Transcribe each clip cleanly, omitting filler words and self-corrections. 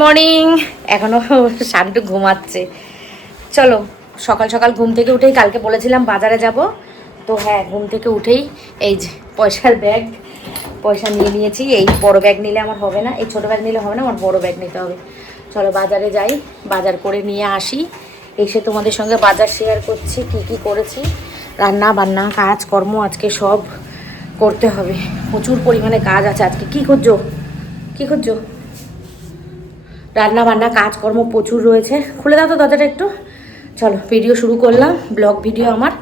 Morning. এখনো শান্তু ঘুমাচ্ছে। চলো সকাল সকাল ঘুম থেকে উঠেই কালকে বলেছিলাম বাজারে যাব, তো হ্যাঁ ঘুম থেকে উঠেই এই যে পয়সার ব্যাগ, পয়সা নিয়ে নিয়েছি। এই বড় ব্যাগ নিলে আমার হবে না, এই ছোট ব্যাগ নিলে হবে না, আমার বড় ব্যাগ নিতে হবে। চলো বাজারে যাই, বাজার করে নিয়ে আসি, এসে তোমাদের সঙ্গে বাজার শেয়ার করছি, কি কি করেছি। রান্না বান্না কাজকর্ম আজকে সব করতে হবে, প্রচুর পরিমাণে কাজ আছে আজকে। কি করছো কি করছো? রান্না বান্না কাজকর্ম প্রচুর রয়েছে। খুলে দাও তো দরজাটা একটু। চলো ভিডিও শুরু করলাম, ব্লগ ভিডিও আমার,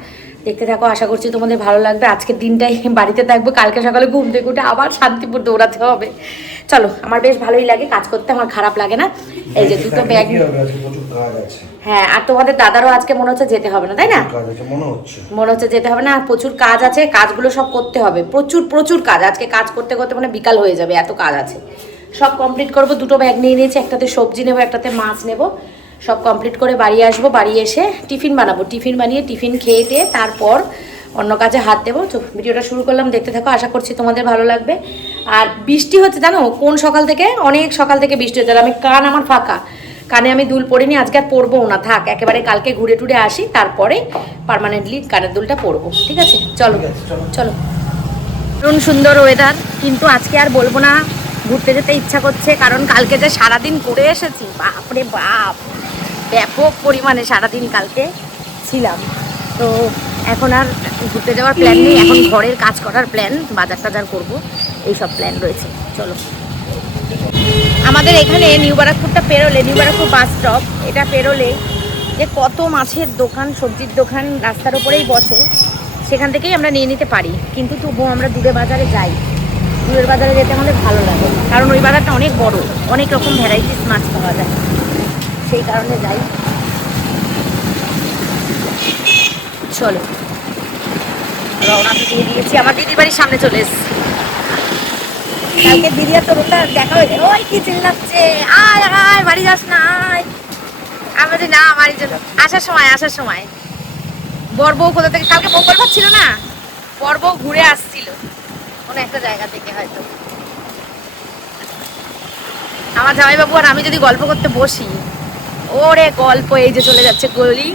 দেখতে থাকো। আশা করছি তোমাদের ভালো লাগবে। আজকের দিনটাই বাড়িতে থাকবো, কালকে সকালে ঘুম থেকে উঠে আবার শান্তিপুর দৌড়াতে হবে। চলো আমার বেশ ভালোই লাগে কাজ করতে, আমার খারাপ লাগে না। এই যে দুটো ব্যাগ, হ্যাঁ আর তোমাদের দাদারও আজকে মনে হচ্ছে যেতে হবে না, তাই না? মনে হচ্ছে যেতে হবে না, প্রচুর কাজ আছে, কাজগুলো সব করতে হবে। প্রচুর প্রচুর কাজ আজকে, কাজ করতে করতে মানে বিকাল হয়ে যাবে, এত কাজ আছে। সব কমপ্লিট করবো। দুটো ব্যাগ নিয়ে নিয়েছি, একটাতে সবজি নেবো, একটাতে মাছ নেব। সব কমপ্লিট করে বাড়ি আসবো, বাড়ি এসে টিফিন বানাবো, টিফিন বানিয়ে টিফিন খেয়ে টেয়ে তারপর অন্য কাজে হাত দেবো। তো ভিডিওটা শুরু করলাম, দেখতে থাকো, আশা করছি তোমাদের ভালো লাগবে। আর বৃষ্টি হচ্ছে জানো, কোন সকাল থেকে, অনেক সকাল থেকে বৃষ্টি হচ্ছে। আর আমি কান আমার ফাঁকা, কানে আমি দুল পরিনি, আজকে আর পরবো না, থাক একেবারে কালকে ঘুরে টুরে আসি, তারপরে পার্মানেন্টলি কানের দুলটা পরবো। ঠিক আছে চলো চলো। দারুণ সুন্দর ওয়েদার, কিন্তু আজকে আর বলবো না, ঘুরতে যেতে ইচ্ছা করছে। কারণ কালকে যে সারাদিন ঘুরে এসেছি, বাপরে বাপ, ব্যাপক পরিমাণে সারাদিন কালকে ছিলাম। তো এখন আর ঘুরতে যাওয়ার প্ল্যান নেই, এখন ঘরের কাজ করার প্ল্যান, বাজার টাজার করবো, এইসব প্ল্যান রয়েছে। চলো আমাদের এখানে নিউ বারাকপুরটা পেরোলে, নিউ বারাকপুর বাস স্টপ, এটা পেরোলে যে কত মাছের দোকান, সবজির দোকান রাস্তার ওপরেই বসে, সেখান থেকেই আমরা নিয়ে নিতে পারি। কিন্তু তবুও আমরা দূরে বাজারে যাই, দূরের বাজারে যেতে আমাদের ভালো লাগে, কারণ ওই বাজারটা অনেক বড়, অনেক রকম ভ্যারাইটিস মাছ পাওয়া যায়, সেই কারণে যাই। চলো রওনা তো দিয়ে দিয়েছি, আমার দিদির বাড়ির সামনে চলে এসেছি। কালকে দিদি আর তরুণটা দেখা হয়ে, ওই কি চিল্লাচ্ছে, আয় আয় বাড়ি যাস না, আয়। আমি বলছি না, বাড়ি চলো। আসার সময় বর বউ কোথা থেকে, কালকে মঙ্গলবার ছিল না, বর বউ ঘুরে আসছিল কোনো একটা জায়গা থেকে হয়তো। আমার জামাইবাবু আর আমি যদি গল্প করতে বসি, ওরে গল্প, এই যে চলে যাচ্ছে গলি,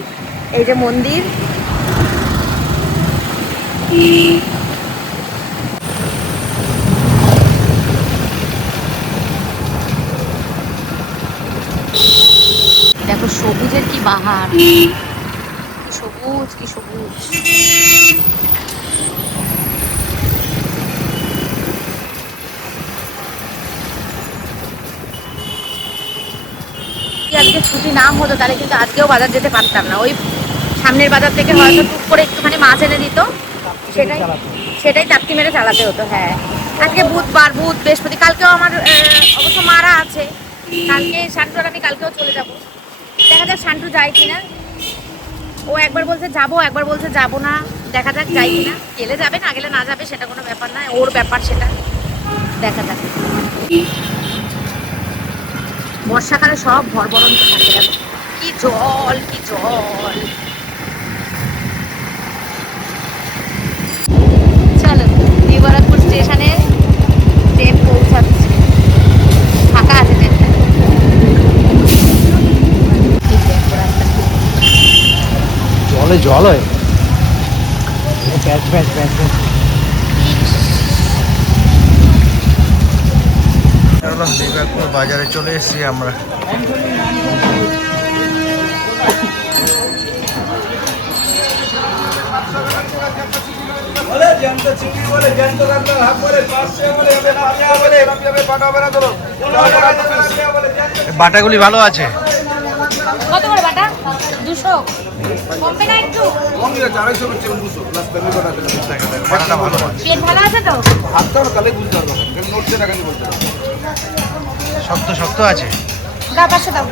এই যে মন্দির, দেখো সবুজের কি বাহার, সবুজ কি সবুজ। আজকে ছুটি নাম হতো তাহলে কিন্তু আজকেও বাজার যেতে পারতাম না। ওই সামনের বাজার থেকে হয়তো টুক করে একটুখানি মাছ এনে দিত, সেটাই চাপটি মেরে চালাতে হতো। হ্যাঁ আজকে বুধবার, বুধ বৃহস্পতি, কালকেও আমার অবশ্য মারা আছে, কালকে শান্টু আর আমি কালকেও চলে যাব। দেখা যাক শান্টু যায় কিনা, ও একবার বলছে যাবো, একবার বলছে যাবো না, দেখা যাক যাই কিনা। গেলে যাবে, না গেলে না যাবে, সেটা কোনো ব্যাপার না, ওর ব্যাপার সেটা, দেখা যাক। বর্ষাকালে সব ভরভরন্ত থাকে, কি জল কি জল। চলো নিউ বারাকপুর স্টেশনে ট্রেন পৌঁছাচ্ছে, ফাঁকা আছে ট্রেনটা। জলে জল হয়, ব্যাচ ব্যাচ ব্যাচ ব্যাচ। বাজারে চলে এসেছি আমরা। বাটাগুলি ভালো আছে। কত করে বাটা? 200 কমবে না একটু? বাটাটা ভালো আছে। পেট ভালো আছে তো? শক্ত শক্ত আছে। দাও 500 দাও।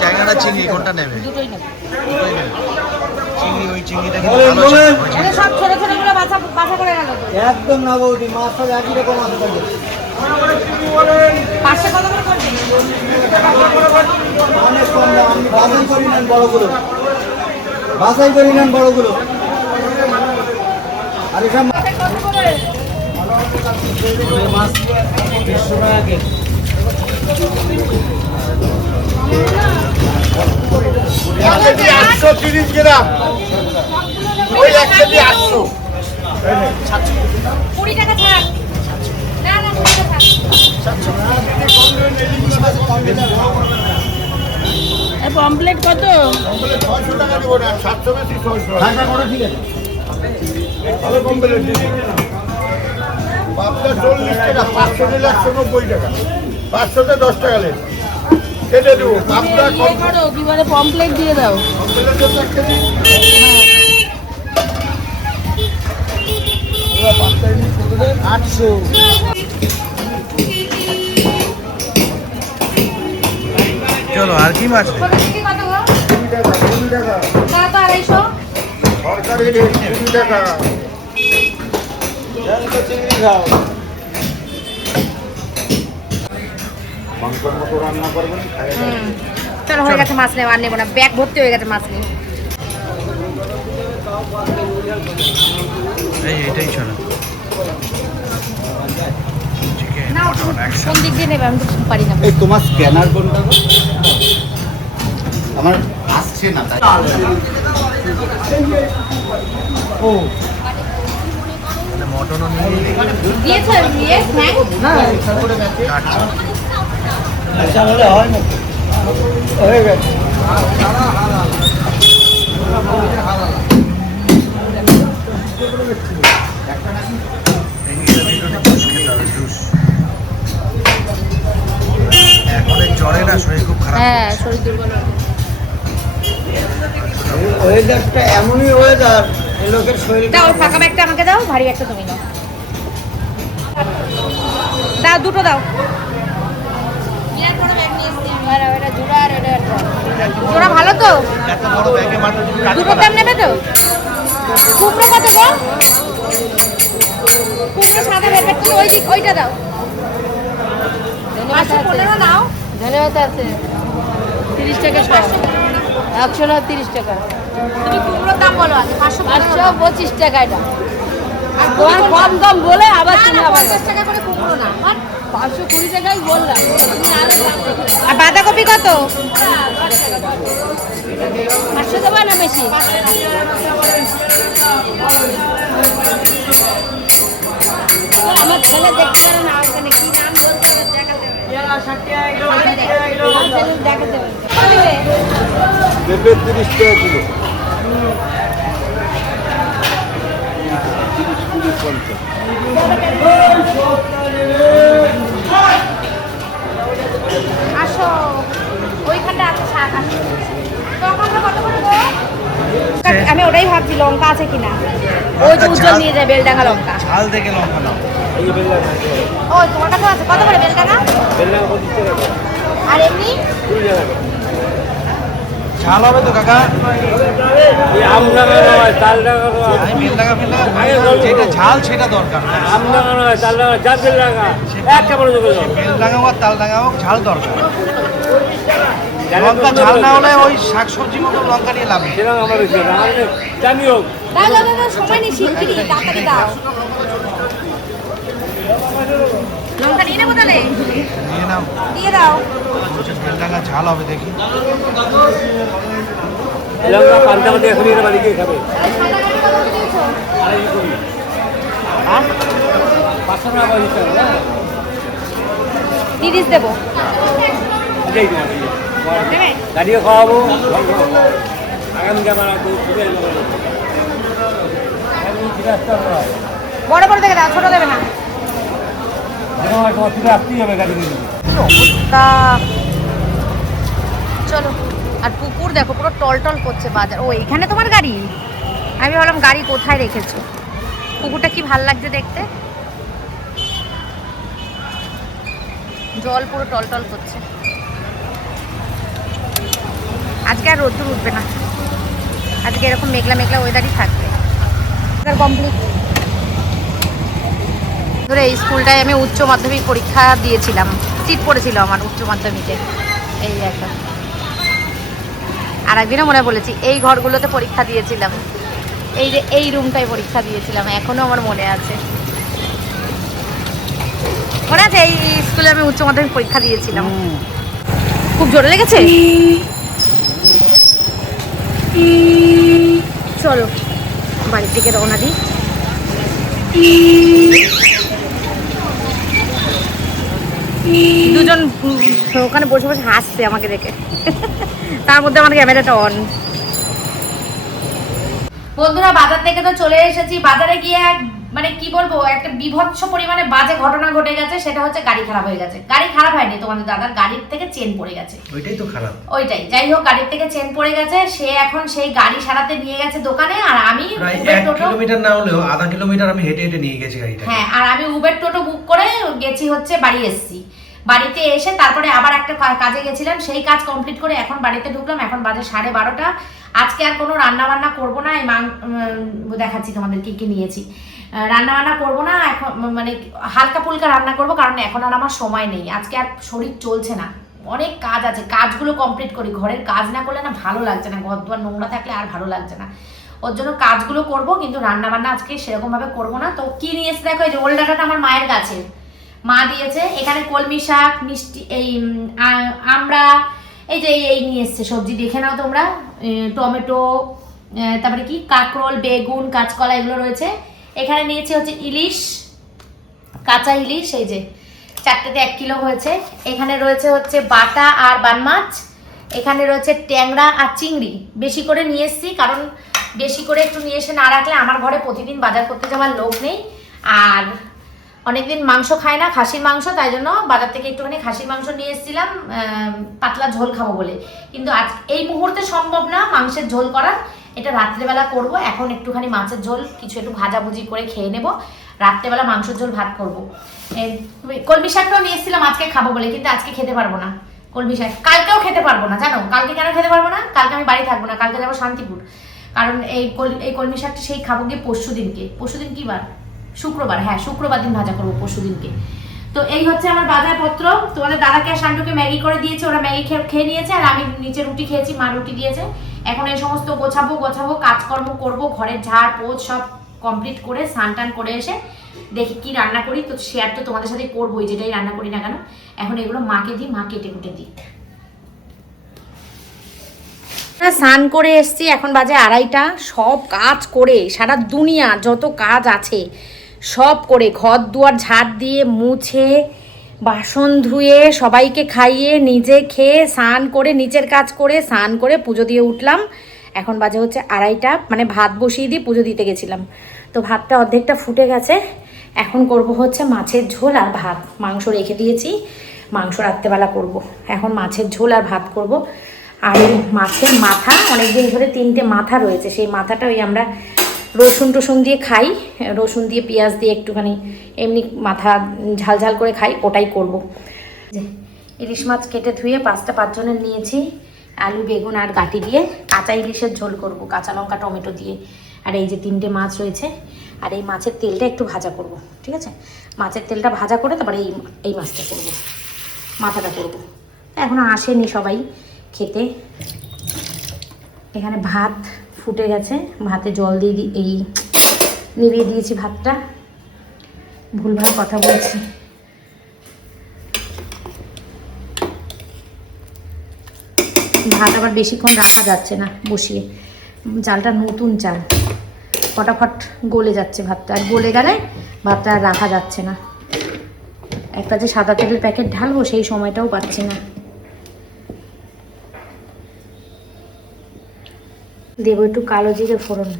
ট্যাংরা চিংড়ি কোনটা নেবে? দুটোই নেব। চিংড়ি, ওই চিংড়িটা কিন্তু ভালো ছিল। সব ছোট ছোট করে বাছা করে গেল তো। একদম না বৌদি, মাছটা একই রকম আছে। পাঁচশো কত করে করবেন? অনেক কম দাম, আপনি বাছাই করে নেন বড়গুলো, বাছাই করে নেন বড়গুলো। আর এসব মাছ 150 টাকা কেজি। 830 গ্রাম, ওই 1 কেজি 800। 20 টাকা ছাড়। না না 20 টাকা ছাড়। পমপ্লেট কত? 600 টাকা দিব না, 700 বেশি 600। ভাষা করো, ঠিক আছে। ভালো কমপ্লিট দিদি। পাবদা 40 টাকা, 500 নিলে 190 টাকা। 500 তে 10 টাকা লেন। কেটে দেবো। পাবদা ইয়ে করো, কি বলে পমপ্লেট দিয়ে দাও। কমপ্লিটের জন্য 1 কেজি। পাবদা ইলিশ কত দেন? 800। চলো আর কি মাছ? কত থেকে কত গো? 20 টাকা, 20 টাকা। না তো 250। সরকারি রেট 20 টাকা। চিংড়ি খাও। মাংসের মতো রান্না করবেন, চলো হয়ে গেছে, মাছ নেব আর নেবো না, ব্যাগ ভর্তি হয়ে গেছে মাছ নিয়ে। এটাই চলো। না কোন দিক দিয়ে নেবে আমি তো পারি না। এই তোমার স্ক্যানার কোনটা গো? আমার আসছে না তাই। ও মটনও নিয়ে দিয়েছো নিয়ে স্ন্যাক? না, ইচ্ছা করে গেছে। আচ্ছা হলে হয় না, হয়ে গেছে। এখন এই জ্বরে না শরীর খুব খারাপ। হ্যাঁ শরীর দুর্বল হয়ে গেছে। ওয়েদারটা এমনই ওয়েদার, এই লোকের শরীর দাও ওই ফাঁকা ব্যাগটা আমাকে দাও, ভারী একটা তুমি নাও। দাও দুটো দাও। জোড়া ভালো তো? এত বড় ব্যাগে মাত্র দুটোর দাম নেবে তো? কুমড়ো কত গো? কুমড়ো সাদা ভেলভেট কি ওই দিক ওইটা দাও। 515 নাও। ধন্যবাদ আছে 30 টাকা সব। 130 টাকা। তুমি কুমড়োর দাম বলো আগে। 515 525 টাকা এটা। আর তোমার কম দাম বলে আবার না তুমি না আবার 50 টাকা করে কুমড়ো না। 520 টাকাই বললাম। তুমি আরো দাম দেখো। আর বাঁধাকপি কত? 500 দেবা না বেশি? আমার ছেলে দেখতে পারে না, ওখানে কি নাম বলতে হবে দেখাতে হবে। আমার ছেলে দেখাতে হবে। পেঁপে 30 টাকা কিলো। 50 আসো ওইখানটা আছে শাক আছে। লঙ্কা কত করে গো? আমি ওটাই ভাবছি লঙ্কা আছে কিনা। ওই যে উজ্জ্বল নিয়ে যায় বেলডাঙ্গা লঙ্কা। ঝাল থেকে লঙ্কা নাও। ও তোমার কাছে আছে কত করে বেলডাঙ্গা? আর এমনি ঝাল হবে তো কাকা? আমি বেলডাঙ্গা যেটা ঝাল সেটা দরকার। বেলডাঙ্গা হোক তালডাঙ্গা হোক ঝাল দরকার। লঙ্কা ঝাল না হলে ওই শাকসবজি মতো লঙ্কা নিয়ে লাভ নেই। দাও দাও দাও দাও, সময় নেই শিগগিরই তাড়াতাড়ি দাও। লঙ্কা নিয়ে নেবো তাহলে? নিয়ে নাও। দিয়ে দাও। বেলডাঙ্গা ঝাল হবে দেখি। আর সাদা গাড়ি কত দিয়েছো? 30 দেবো। নেবে? গাড়িও খাওয়াবো। বড় বড় দেখে দাও, ছোট দেবে না। অবস্থা। চলো। আর পুকুর দেখো পুরো টলটল করছে বাজার। ও এখানে তোমার গাড়ি? আমি ভাবলাম গাড়ি কোথায় রেখেছো। পুকুরটা কি ভাল লাগছে দেখতে, জল পুরো টলটল করছে। আজকে আর রোদ্দুর উঠবে না, আজকে এরকম মেঘলা মেঘলা ওয়েদারই থাকবে। কমপ্লিট। ধরে এই স্কুলটায় আমি উচ্চ মাধ্যমিক পরীক্ষা দিয়েছিলাম, সিট পড়েছিল আমার উচ্চ মাধ্যমিকে। এই একটা আর একদিনও মনে বলেছি এই ঘরগুলোতে পরীক্ষা দিয়েছিলাম, এই যে এই রুমটায় পরীক্ষা দিয়েছিলাম, এখনো আমার মনে আছে। মনে আছে এই স্কুলে আমি উচ্চ মাধ্যমিক পরীক্ষা দিয়েছিলাম। খুব জোরে লেগেছে। চলো বাড়ির দিকে রওনা দিই। দুজন ওখানে বসে বসে হাসছে আমাকে দেখে, তার মধ্যে আমার ক্যামেরাটা অন। বন্ধুরা বাজার থেকে তো চলে এসেছি। বাজারে গিয়ে মানে কি বলবো, একটা বিভৎস পরিমাণে বাজে ঘটনা ঘটে গেছে। সেটা হচ্ছে গাড়ি খারাপ হয়ে গেছে। গাড়ি খারাপ হয়নি, তোমাদের দাদার গাড়ির থেকে চেন পড়ে গেছে। ওইটাই তো খারাপ। ওইটাই, যাই হোক গাড়ির থেকে চেন পড়ে গেছে। সে এখন সেই গাড়ি সারাতে নিয়ে গেছে দোকানে, আর আমি প্রায় 1 কিলোমিটার না হলেও আধা কিলোমিটার আমি হেঁটে হেঁটে নিয়ে গেছি গাড়িটা। হ্যাঁ, আর আমি উবের টোটো বুক করে গেছি, হচ্ছে বাড়ি এসেছি। বাড়িতে এসে তারপরে আবার একটা কাজে গেছিলাম, সেই কাজ কমপ্লিট করে এখন বাড়িতে ঢুকলাম। এখন বাজে 12:30। আজকে আর কোনো রান্না বান্না করবো না। এই দেখাচ্ছি তোমাদের কি কি নিয়েছি। রান্না বান্না করবো না এখন, মানে হালকা ফুলকা রান্না করবো, কারণ এখন আর আমার সময় নেই। আজকে আর শরীর চলছে না, অনেক কাজ আছে, কাজগুলো কমপ্লিট করি। ঘরের কাজ না করলে না ভালো লাগছে না, ঘর দুয়ার নোংরা থাকলে আর ভালো লাগছে না। ওর জন্য কাজগুলো করবো, কিন্তু রান্না বান্না আজকে সেরকম ভাবে করবো না। তো কি নিয়েছে দেখো, এই যে ওল ডাঁটাটা আমার মায়ের গাছে, মা দিয়েছে। এখানে কলমি শাক, মিষ্টি, এই আমরা এই যে এই নিয়ে এসছে সবজি, দেখে নাও তোমরা। টমেটো, তারপরে কি কাঁকরোল, বেগুন, কাঁচকলা এগুলো রয়েছে। এখানে নিয়েছি হচ্ছে ইলিশ, কাঁচা ইলিশ, এই যে 4টেতে 1 কিলো হয়েছে। এখানে রয়েছে হচ্ছে বাটা আর বান মাছ। এখানে রয়েছে ট্যাংরা আর চিংড়ি। বেশি করে নিয়ে এসছি, কারণ বেশি করে একটু নিয়ে এসে না রাখলে আমার ঘরে প্রতিদিন বাজার করতে যাওয়ার লোক নেই। আর অনেকদিন মাংস খায় না, খাসির মাংস, তাই জন্য বাজার থেকে একটুখানি খাসির মাংস নিয়ে এসেছিলাম পাতলা ঝোল খাবো বলে। কিন্তু আজ এই মুহূর্তে সম্ভব না মাংসের ঝোল করার, এটা রাত্রেবেলা করব। এখন একটুখানি মাছের ঝোল কিছু একটু ভাজাভুজি করে খেয়ে নেব, রাত্রেবেলা মাংসের ঝোল ভাত করবো। কলমি শাকটাও নিয়ে এসেছিলাম আজকে খাবো বলে, কিন্তু আজকে খেতে পারবো না কলমি শাক। কালকেও খেতে পারবো না, জানো কালকে কেন খেতে পারবো না? কালকে আমি বাড়ি থাকবো না, কালকে যাবো শান্তিপুর। কারণ এই কলমি শাকটা সেই খাবো গিয়ে পরশু দিনকে। পরশু দিন কি বার? শুক্রবার। হ্যাঁ, শুক্রবার দিন ভাজা করবো পরশু দিনকে। তো এই হচ্ছে আমার বাজারপত্র। তোমাদের দাদাকে আর শান্টুকে ম্যাগি করে দিয়েছে, ওরা ম্যাগি খেয়ে নিয়েছে, আর আমি নিচে রুটি খেয়েছি, মা রুটি দিয়েছে। এখন এই সমস্ত গোছাবো কাজকর্ম করব, ঘরের ঝাড় পোছ সব কমপ্লিট করে স্নান টান করে এসে দেখি কি রান্না করি। তো শেয়ার তো তোমাদের সাথে করবোই, যেটাই রান্না করি না কেন। এখন এগুলো মাকে দিই, মা কেটে কুটে দিই। স্নান করে এসছি, এখন বাজে 2:30। সব কাজ করে, সারা দুনিয়া যত কাজ আছে সব করে, ঘর দুয়ার ঝাড় দিয়ে মুছে, বাসন ধুয়ে, সবাইকে খাইয়ে, নিজে খেয়ে, স্নান করে, নিচের কাজ করে, স্নান করে পুজো দিয়ে উঠলাম। এখন বাজে হচ্ছে 2:30, মানে ভাত বসিয়ে দিয়ে পুজো দিতে গেছিলাম। তো ভাতটা অর্ধেকটা ফুটে গেছে। এখন করব হচ্ছে মাছের ঝোল আর ভাত। মাংস রেখে দিয়েছি, মাংস রাত্রেবেলা করব। এখন মাছের ঝোল আর ভাত করব। আর এই মাছের মাথা, অনেকদিন ধরে 3টে মাথা রয়েছে, সেই মাথাটা ওই আমরা রসুন টসুন দিয়ে খাই, রসুন দিয়ে পেঁয়াজ দিয়ে একটুখানি এমনি মাথা ঝাল ঝাল করে খাই, ওটাই করব। যে ইলিশ মাছ কেটে ধুয়ে 5 জনের নিয়েছি, আলু বেগুন আর গাটি দিয়ে কাঁচা ইলিশের ঝোল করব, কাঁচা লঙ্কা টমেটো দিয়ে। আর এই যে 3টে মাছ রয়েছে, আর এই মাছের তেলটা একটু ভাজা করব, ঠিক আছে? মাছের তেলটা ভাজা করে তারপরে এই মাছটা করব, মাথাটা করব। এখনো আসেনি সবাই খেতে। এখানে ভাত ফুটে গেছে, ভাতে জল দিয়ে নিভিয়ে দিয়েছি ভাতটা। ভুলভাল কথা বলছি। ভাত আবার বেশিক্ষণ রাখা যাচ্ছে না বসিয়ে, চালটা নতুন চাল, ফটাফট গলে যাচ্ছে ভাতটা। আর গলে গেলে ভাতটা আর রাখা যাচ্ছে না। একটা যে সাদা তেলের প্যাকেট ঢালবো সেই সময়টাও পাচ্ছি না। দেবো একটু কালো জিরে ফোড়ন।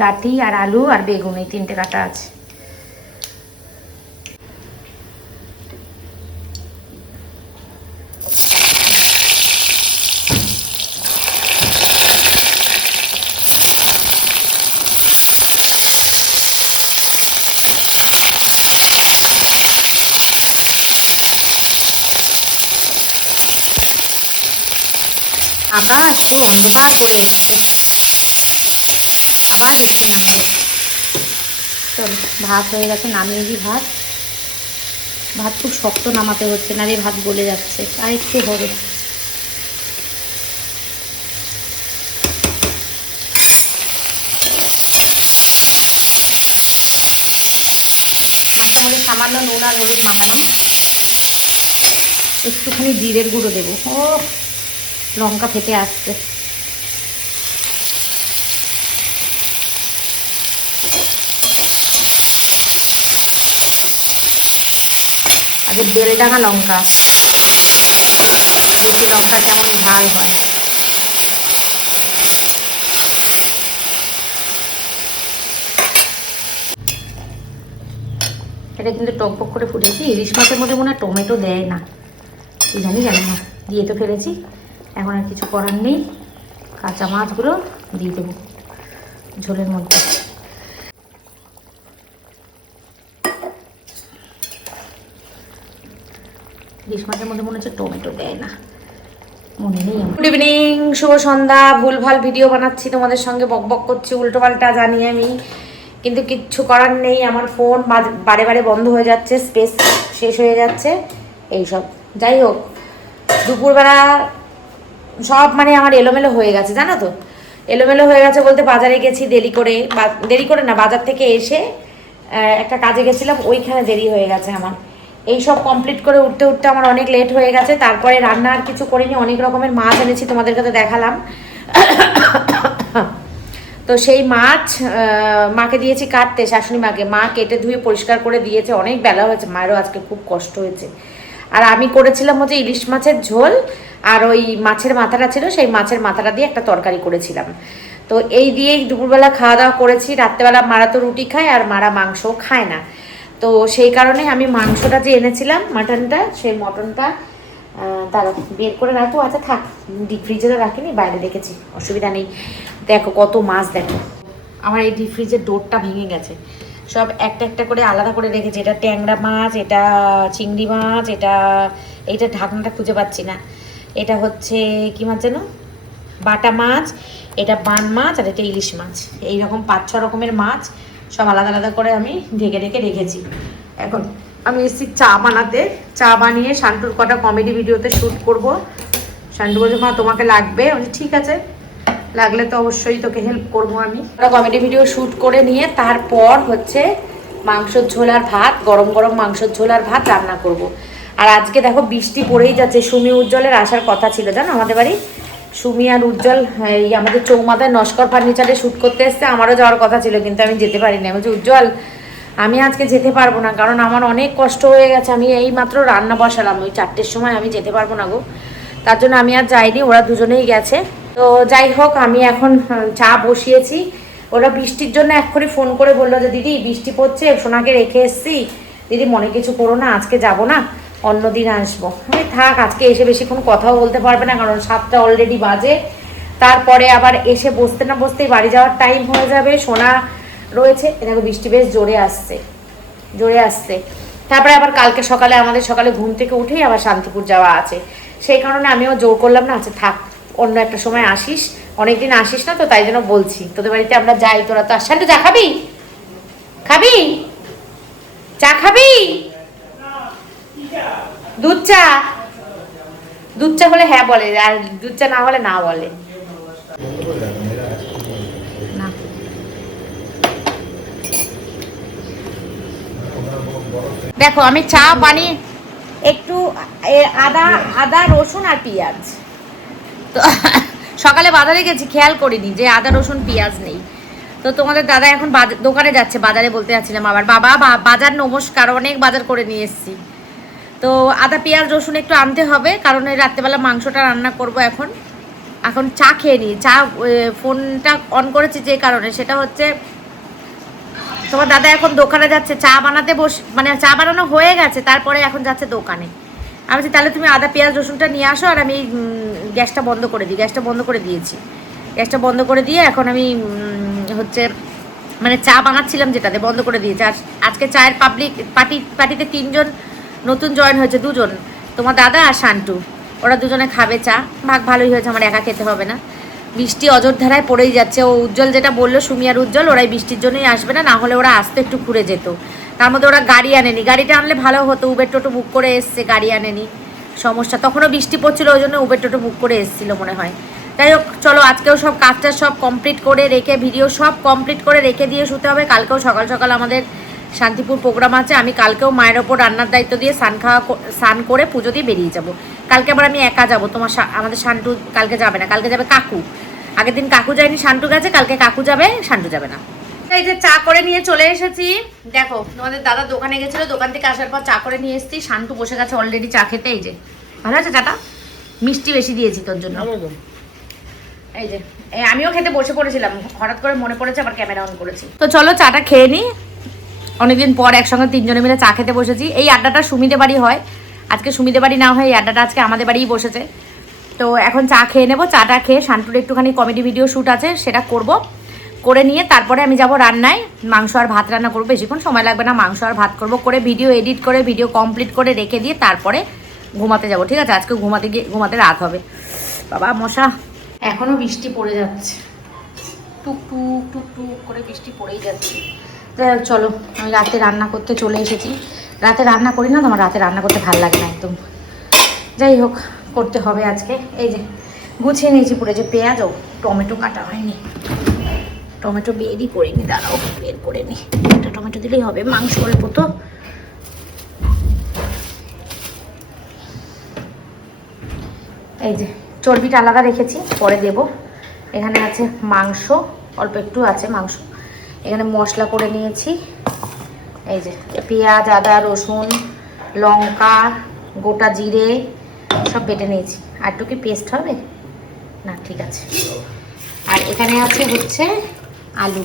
গাটি আর আলু আর বেগুন, এই 3টে কাটা আছে। আকাশ পুরো অন্ধকার করে এসছে, আবার বৃষ্টি নামবে। চলো ভাত হয়ে গেছে, নামিয়ে দিই ভাত। ভাত খুব শক্ত নামাতে হচ্ছে, না রে ভাত গলে যাচ্ছে, আর একটু হবে। ভাতটার মধ্যে সামান্য নুন আর হলুদ মাখানো, একটুখানি জিরের গুঁড়ো দেবো। ও লঙ্কা ফেটে আসছে। আগে বেলডাঙা লঙ্কা, দেখি লঙ্কা কেমন ঝাল হয়। এটা কিন্তু টকবক করে ফুটেছি। ইলিশ মাছের মধ্যে মনে হয় টমেটো দেয় না, কি জানি না, দিয়ে তো ফেলেছি, এখন আর কিছু করার নেই। কাঁচা মাছগুলো দিয়ে দেবো ঝোলের মধ্যে। ইলিশ মাছের মধ্যে মনে হচ্ছে টমেটো দেয় না, মনে নেই। গুড ইভিনিং, শুভ সন্ধ্যা। ভুলভাল ভিডিও বানাচ্ছি, তোমাদের সঙ্গে বকবক করছি, উল্টোপাল্টা জানি আমি, কিন্তু কিচ্ছু করার নেই। আমার ফোন বারে বারে বন্ধ হয়ে যাচ্ছে, স্পেস শেষ হয়ে যাচ্ছে, এইসব। যাই হোক, দুপুরবেলা সব মানে আমার এলোমেলো হয়ে গেছে, জানো তো। এলোমেলো হয়ে গেছে বলতে, বাজারে গেছি দেরি করে না, বাজার থেকে এসে একটা কাজে গেছিলাম, ওইখানে দেরি হয়ে গেছে আমার। এই সব কমপ্লিট করে উঠতে উঠতে আমার অনেক লেট হয়ে গেছে। তারপরে রান্না আর কিছু করিনি, অনেক রকমের মাছ এনেছি, তোমাদেরকে তো দেখালাম। তো সেই মাছ মাকে দিয়েছি কাটতে, শাশুড়ি মাকে। মা কেটে ধুয়ে পরিষ্কার করে দিয়েছে, অনেক বেলা হয়েছে, মায়েরও আজকে খুব কষ্ট হয়েছে। আর আমি করেছিলাম হচ্ছে ইলিশ মাছের ঝোল, আর ওই মাছের মাথাটা ছিল, সেই মাছের মাথাটা দিয়ে একটা তরকারি করেছিলাম। তো এই দিয়েই দুপুরবেলা খাওয়া দাওয়া করেছি। রাত্রেবেলা মারা তো রুটি খায়, আর মারা মাংসও খায় না, তো সেই কারণে আমি মাংসটা যে এনেছিলাম, মাটনটা, সেই মটনটা তার বের করে রাখবো। আচ্ছা থাক, ডিপ ফ্রিজে তো রাখিনি, বাইরে রেখেছি, অসুবিধা নেই। দেখো কত মাছ, দেখো আমার এই ডিপ ফ্রিজের ডোরটা ভেঙে গেছে, সব একটা একটা করে আলাদা করে রেখেছি। এটা ট্যাংরা মাছ, এটা চিংড়ি মাছ, এইটা ঢাকনাটা খুঁজে পাচ্ছি না, এটা হচ্ছে কি মাছ যেন, বাটা মাছ, এটা বান মাছ, আর এটা ইলিশ মাছ। এইরকম 5-6 রকমের মাছ সব আলাদা আলাদা করে আমি ঢেকে ঢেকে রেখেছি। এখন আমি এসেছি চা বানাতে, চা বানিয়ে শান্টুর কটা কমেডি ভিডিওতে শ্যুট করব। শান্টু বলছে মা তোমাকে লাগবে, বলছি ঠিক আছে, লাগলে তো অবশ্যই তোকে হেল্প করবো আমি। কমেডি ভিডিও শ্যুট করে নিয়ে তারপর হচ্ছে মাংসের ঝোল আর ভাত, গরম গরম মাংসের ঝোল আর ভাত রান্না করব। আর আজকে দেখো বৃষ্টি পড়েই যাচ্ছে। সুমি উজ্জ্বলের আসার কথা ছিল, জানো আমাদের বাড়ি। সুমি আর উজ্জ্বল এই আমাদের চৌমাথায় নস্কর ফার্নিচারে শ্যুট করতে এসছে, আমারও যাওয়ার কথা ছিল, কিন্তু আমি যেতে পারিনি। আমি বলছি উজ্জ্বল আমি আজকে যেতে পারবো না, কারণ আমার অনেক কষ্ট হয়ে গেছে, আমি এই মাত্র রান্না বসালাম, ওই 4টের সময় আমি যেতে পারবো না গো, তার জন্য আমি আর যাইনি, ওরা দুজনেই গেছে। তো যাই হোক, আমি এখন চা বসিয়েছি। ওরা বৃষ্টির জন্য এক্ষুনি ফোন করে বললো যে দিদি বৃষ্টি পড়ছে, সোনাকে রেখে এসছি, দিদি মনে কিছু করো না, আজকে যাব না, অন্য দিন আসবো। আমি থাক, আজকে এসে বেশিক্ষণ কথাও বলতে পারবে না, কারণ 7টা অলরেডি বাজে। তারপরে আবার এসে বসতে না বসতেই বাড়ি যাওয়ার টাইম হয়ে যাবে, সোনা রয়েছে। দেখো বৃষ্টি বেশ জোরে আসছে। তারপরে আবার কালকে সকালে আমাদের সকালে ঘুম থেকে উঠেই আবার শান্তিপুর যাওয়া আছে, সেই কারণে আমিও জোর করলাম না, আচ্ছা থাক অন্য একটা সময় আসিস, অনেকদিন আসিস না তো, তাই জন্য বলছি তোদের বাড়িতে আমরা যাই, তোরা তো আসলে চা খাবি, চা খাবি, দুধ চা হলে হ্যাঁ বলে, আর দুধ চা না হলে না বলে না। দেখো আমি চা বানিয়ে একটু আদা রসুন আর পেঁয়াজ, তো সকালে বাজারে গেছি, খেয়াল করিনি যে আদা রসুন পেঁয়াজ নেই। তো তোমাদের দাদা এখন দোকানে যাচ্ছে, বাজারে বলতে যাচ্ছিলাম আবার, বাবা বাজার নমস্কার, অনেক বাজার করে নিয়ে এসেছি। তো আদা পেঁয়াজ রসুন একটু আনতে হবে, কারণ এই রাত্রেবেলা মাংসটা রান্না করব। এখন চা খেয়ে নিই। চা ফোনটা অন করেছি যে কারণে, সেটা হচ্ছে তোমার দাদা এখন দোকানে যাচ্ছে, চা বানাতে মানে চা বানানো হয়ে গেছে, তারপরে এখন যাচ্ছে দোকানে। আমি বলছি তাহলে তুমি আদা পেঁয়াজ রসুনটা নিয়ে আসো, আর আমি গ্যাসটা বন্ধ করে দিই। গ্যাসটা বন্ধ করে দিয়েছি, গ্যাসটা বন্ধ করে দিয়ে এখন আমি হচ্ছে মানে চা বানাচ্ছিলাম যেটাতে, বন্ধ করে দিয়েছি। আর আজকে চায়ের পার্টিতে 3জন নতুন জয়েন হয়েছে, 2জন, তোমার দাদা আর শান্টু। ওরা দুজনে খাবে চা, ভাগ ভালোই হয়েছে, আমার একা খেতে হবে না। বৃষ্টি অযোধ্যারায় পড়েই যাচ্ছে। ও উজ্জ্বল যেটা বললো, সুমি আর উজ্জ্বল, ওরাই বৃষ্টির জন্যই আসবে না, না হলে ওরা আসতে একটু ঘুরে যেত। তার মধ্যে ওরা গাড়ি আনেনি, গাড়িটা আনলে ভালো হতো। উবের টোটো বুক করে এসছে, গাড়ি আনেনি, সমস্যা। তখনও বৃষ্টি পড়ছিল, ওই জন্য উবের টোটো বুক করে এসেছিল মনে হয়। যাই হোক চলো, আজকেও সব কাজটা সব কমপ্লিট করে রেখে, ভিডিও সব কমপ্লিট করে রেখে দিয়ে শুতে হবে। কালকেও সকাল সকাল আমাদের শান্তিপুর প্রোগ্রাম আছে। আমি কালকেও মায়ের ওপর রান্নার দায়িত্ব দিয়ে স্নান করে পুজো দিয়ে বেরিয়ে যাব। কালকে আবার আমি একা যাব, আমাদের শান্টু কালকে যাবে না, কালকে যাবে কাকু। আগের দিন কাকু যায়নি, শান্টু গেছে, কালকে কাকু যাবে, শান্টু যাবে না। এই যে চা করে নিয়ে চলে এসেছি। দেখো তোমাদের দাদা দোকানে গেছিল, দোকান থেকে আসার পর চা করে নিয়ে এসেছি। শান্টু বসে গেছে অলরেডি চা খেতে। এই যে ভালো আছে চাটা, মিষ্টি বেশি দিয়েছি তোর জন্য। এই যে আমিও খেতে বসে পড়েছিলাম, হঠাৎ করে মনে পড়েছে, আবার ক্যামেরা অন করেছি। তো চলো চাটা খেয়ে নিই। অনেকদিন পর একসঙ্গে তিনজনে মিলে চা খেতে বসেছি। এই আড্ডাটা সুমিদের বাড়ি হয়, আজকে সুমিদের বাড়ি না হয় এই আড্ডাটা আজকে আমাদের বাড়িই বসেছে। তো এখন চা খেয়ে নেবো। চাটা খেয়ে শান্তুর একটুখানি কমেডি ভিডিও শ্যুট আছে, সেটা করব। করে নিয়ে তারপরে আমি যাব রান্নায়। মাংস আর ভাত রান্না করবো, বেশিক্ষণ সময় লাগবে না। মাংস আর ভাত করবো, করে ভিডিও এডিট করে ভিডিও কমপ্লিট করে রেখে দিয়ে তারপরে ঘুমাতে যাব। ঠিক আছে, আজকে ঘুমাতে রাত হবে। বাবা মশা, এখনও বৃষ্টি পড়ে যাচ্ছে, টুক টুক টুক টুক করে বৃষ্টি পড়েই যাচ্ছে। যাই হোক চলো, আমি রাতে রান্না করতে চলে এসেছি। রাতে রান্না করি না, তোমার রাতে রান্না করতে ভালো লাগে না একদম। যাই হোক করতে হবে আজকে। এই যে গুছিয়ে নিয়েছি পুরো, যে পেঁয়াজ ও টমেটো কাটা হয়নি, টমেটো বেরই করিনি, দাঁড়াও বের করে নিই। একটা টমেটো দিলেই হবে, মাংস অল্প তো। এই যে চর্বিটা আলাদা রেখেছি, পরে দেব। এখানে আছে মাংস, অল্প একটু আছে মাংস। এখানে মশলা করে নিয়েছি, এই যে পেঁয়াজ, আদা, রসুন, লঙ্কা, গোটা জিরে সব বেটে নিয়েছি। আর একটু কি পেস্ট হবে না? ঠিক আছে। আর এখানে আছে হচ্ছে আলু,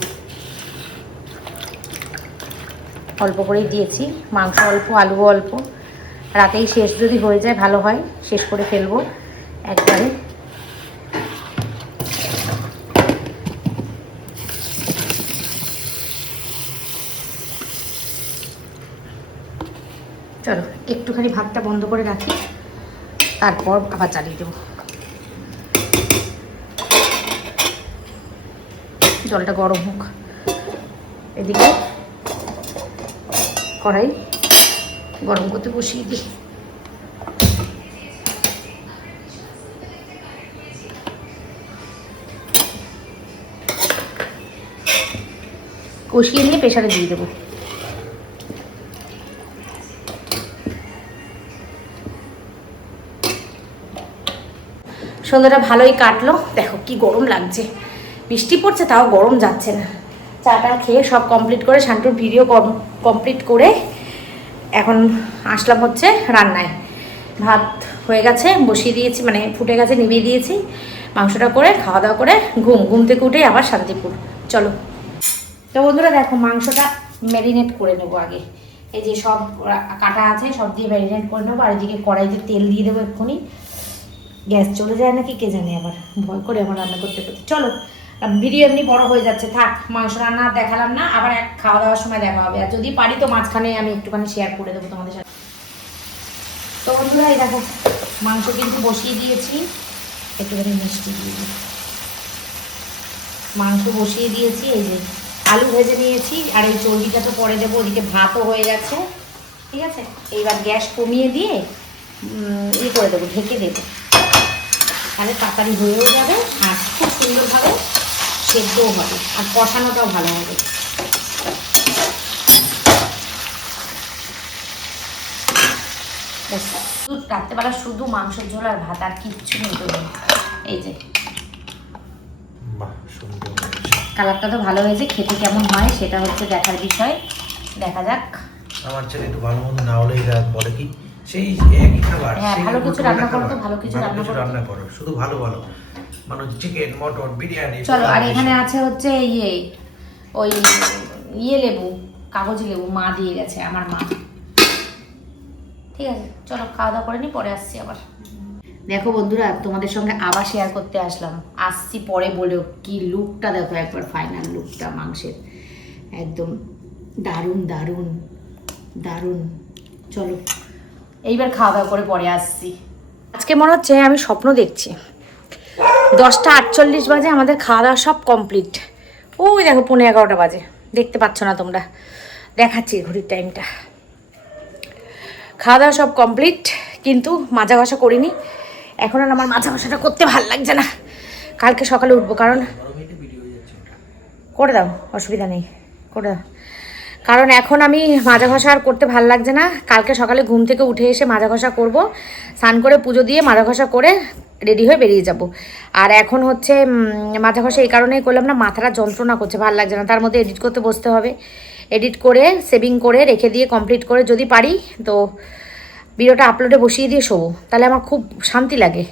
অল্প করেই দিয়েছি। মাংস অল্প, আলু অল্প। রাতেই শেষ যদি হয়ে যায় ভালো হয়, শেষ করে ফেলবো একবারে। চলো একটুখানি ভাতটা বন্ধ করে রাখি, তারপর আবার চালিয়ে দেবো। জলটা গরম হোক। এদিকে কড়াই গরম করতে বসিয়ে দিই। কষিয়ে নিয়ে প্রেসারে দিয়ে দেবো। সন্ধ্যাটা ভালোই কাটলো। দেখো কি গরম লাগছে, বৃষ্টি পড়ছে তাও গরম যাচ্ছে না। চাটা খেয়ে সব কমপ্লিট করে, শান্তুর ভিডিও কমপ্লিট করে এখন আসলাম হচ্ছে রান্নায়। ভাত হয়ে গেছে, বসিয়ে দিয়েছি, মানে ফুটে গেছে, নিভিয়ে দিয়েছি। মাংসটা করে খাওয়া দাওয়া করে ঘুম থেকে উঠে আবার শান্তিপুর। চলো তো বন্ধুরা দেখো, মাংসটা ম্যারিনেট করে নেবো আগে। এই যে সব কাটা আছে, সব দিয়ে ম্যারিনেট করে নেবো। আর এদিকে কড়াইতে তেল দিয়ে দেবো এক্ষুনি। গ্যাস চলে যায় নাকি কে জানে, আবার ভয় করে আমার রান্না করতে করতে। চলো, ভিডিও এমনি বড় হয়ে যাচ্ছে, থাক। মাংস রান্না দেখালাম না, আবার খাওয়া দাওয়ার সময় দেখা হবে। আর যদি পারি তো মাঝখানে আমি একটুখানি শেয়ার করে দেবো তোমাদের সাথে। তো বন্ধুরা এই দেখো, মাংস কিন্তু বসিয়ে দিয়েছি, একটুখানি মিষ্টি দিয়ে দিই। মাংস বসিয়ে দিয়েছি, এই যে আলু ভেজে নিয়েছি, আর এই চর্বিটা তো পরে দেবো। ওদিকে ভাতও হয়ে গেছে, ঠিক আছে। এইবার গ্যাস কমিয়ে দিয়ে ইয়ে করে দেবো, ঢেকে দেবো, তাহলে তাড়াতাড়ি হয়েও যাবে আর খুব সুন্দরভাবে সেদ্ধও হবে আর কষানোটাও ভালো হবে। রাত্রেবেলা শুধু মাংসের ঝোল আর ভাত, আর কিচ্ছু নেই তো। এই যে কালারটা তো ভালো হয়েছে, খেতে কেমন হয় সেটা হচ্ছে দেখার বিষয়। দেখা যাক। আমার ছেলে একটু ভালো মন্দ না হলেই বলে কি সেই একই খাবার। হ্যাঁ, ভালো কিছু রান্না করো তো, ভালো কিছু রান্না করো, শুধু ভালো ভালো, মানে চিকেন, মটন, বিরিয়ানি। চলো, আর এখানে আছে হচ্ছে ওই লেবু, কাগজি লেবু মা দিয়ে গেছে, আমার মা। ঠিক আছে, চলো খাওয়া দাওয়া করে নি, পরে আসছি আবার। দেখো বন্ধুরা, তোমাদের সঙ্গে আবার শেয়ার করতে আসছি পরে বলেও। কি লুকটা দেখো একবার, ফাইনাল লুকটা মাংসের, একদম দারুণ দারুণ দারুণ। চলো এইবার খাওয়া দাওয়া করে পরে আসছি। আজকে মনে হচ্ছে আমি স্বপ্ন দেখছি। 10:48 বাজে, আমাদের খাওয়া দাওয়া সব কমপ্লিট। ওই দেখো 11:15 বাজে, দেখতে পাচ্ছ না তোমরা, দেখাচ্ছি ঘড়ির টাইমটা। খাওয়া দাওয়া সব কমপ্লিট, কিন্তু মাজা ঘষা করিনি। এখন আর আমার মাজা ঘষাটা করতে ভালো লাগছে না, কালকে সকালে উঠবো। কারণ করে দাও, অসুবিধা নেই, করে দাও। কারণ এখন আমি মাজা ঘষা আর করতে ভাল লাগছে না। কালকে সকালে ঘুম থেকে উঠে এসে মাজা ঘষা করব, স্নান করে পুজো দিয়ে মাজা ঘষা করে রেডি হয়ে বেরিয়ে যাব। আর এখন হচ্ছে মাজা ঘষা এই কারণেই করলাম না, মাথাটা যন্ত্রণা করছে, ভালো লাগছে না। তার মধ্যে এডিট করতে বসতে হবে, এডিট করে সেভিং করে রেখে দিয়ে কমপ্লিট করে যদি পারি তো ভিডিওটা আপলোডে বসিয়ে দিয়ে শোবো, তাহলে আমার খুব শান্তি লাগে।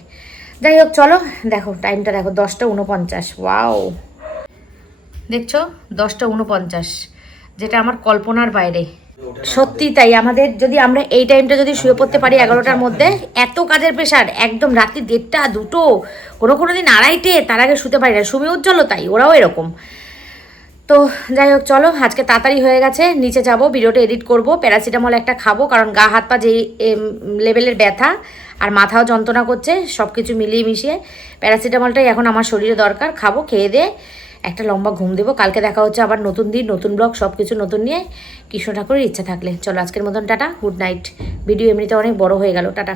যাই হোক চলো, দেখো টাইমটা দেখো, 10:49। ওয়াও, দেখছো 10:49, যেটা আমার কল্পনার বাইরে। সত্যি তাই, আমাদের যদি আমরা এই টাইমটা যদি শুয়ে পড়তে পারি 11টার মধ্যে, এত কাজের প্রেশার, একদম রাত্রি 1:30, 2টো, কোনো দিন 2:30, তার আগে শুতে পারি না। সুমি উজ্জ্বলও তাই, ওরাও এরকম। তো যাই হোক চলো, আজকে তাড়াতাড়ি হয়ে গেছে, নিচে যাব, ভিডিওটা এডিট করব, প্যারাসিটামল একটা খাবো, কারণ গা হাত পা যেই লেভেলের ব্যথা আর মাথাও যন্ত্রণা করছে, সব কিছু মিলিয়ে মিশিয়ে প্যারাসিটামলটাই এখন আমার শরীরে দরকার। খাবো, খেয়ে দিয়ে একটা লম্বা ঘুম দেবো। কালকে দেখা হচ্ছে আবার নতুন দিন, নতুন ব্লগ, সব কিছু নতুন নিয়ে, কৃষ্ণ ঠাকুরের ইচ্ছা থাকলে। চলো আজকের মতন টাটা, গুড নাইট। ভিডিও এমনিতে অনেক বড় হয়ে গেল, টাটা।